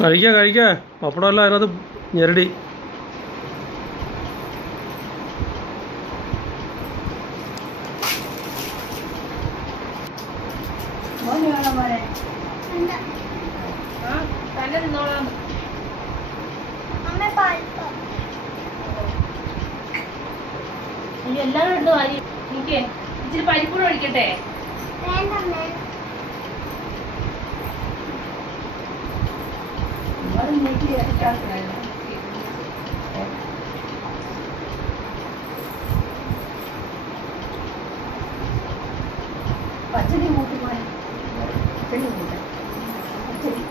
കഴിക്കാ പപ്പടമല്ല അതിനകത്ത് ഞെരടി. എല്ലാരും എടുത്ത് വാരി എനിക്ക് ഇച്ചിരി പരിപ്പൂടെ ഒഴിക്കട്ടെ. പച്ചടി കൂട്ടുപോലെ പച്ചടി കൂട്ടെ പച്ചടി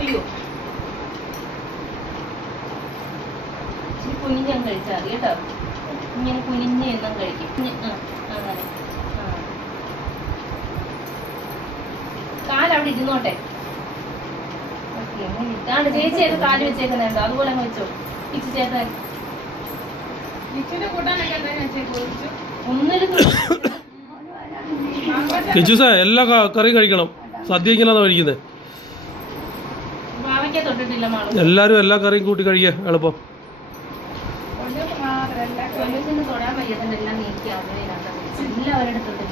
അയ്യോ കുനിഞ്ഞം കഴിച്ചാൽ മതി കേട്ടോ. ഇങ്ങനെ കുനിഞ്ഞ് എന്നും കഴിക്കും. അങ്ങനെ കാലവിടെ ഇരുന്നോട്ടെ. ഇതാണ് ചേച്ചി അത് കാല് വെച്ചേക്കുന്നുണ്ടോ, അതുപോലെ അങ്ങ് വെച്ചോ. ഇച്ചി ചേട്ടൻ ഒന്നിലും എല്ലാ കറിയും കഴിക്കണം. സദ്യ ഇങ്ങനെയാണോ കഴിക്കുന്നത്? മാവയ്ക്ക തൊട്ടിട്ടില്ല മാളു. എല്ലാരും എല്ലാ കറിയും കൂട്ടി കഴിക്കുക എളുപ്പം. തൊടാൻ വയ്യതിന്റെ എല്ലാം നീക്കി അവരെ എല്ലാവരുടെ തൊട്ട്